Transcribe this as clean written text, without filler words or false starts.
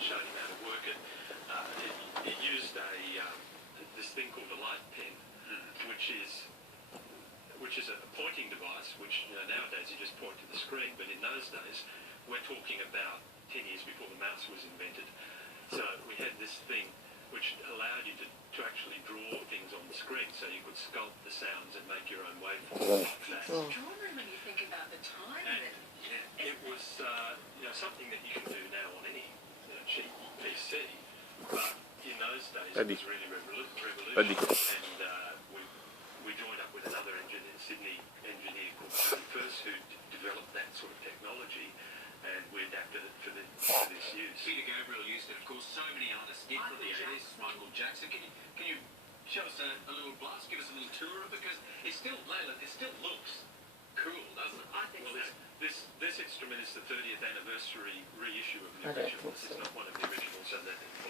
showed him how to work it. It used this thing called a light pen, which is a pointing device, which nowadays you just point to the screen, but in those days, we're talking about 10 years before the mouse was invented. So we had this thing which allowed you to actually draw things on the screen, so you could sculpt the sounds and make your own waveforms. It's extraordinary when you think about the time of it. It was something that you can do now on any cheap PC, but in those days it was really revolutionary. And we joined up with another engineer, Sydney engineer called First, who developed that sort of technology, and we adapted it for this use. Peter Gabriel used it, of course. So many artists did from the 80s. Michael Jackson. Can you show us a little blast? Give us a little tour of it, because it still looks cool, doesn't it? I think this instrument is the 30th anniversary reissue of the original. It's not one of the original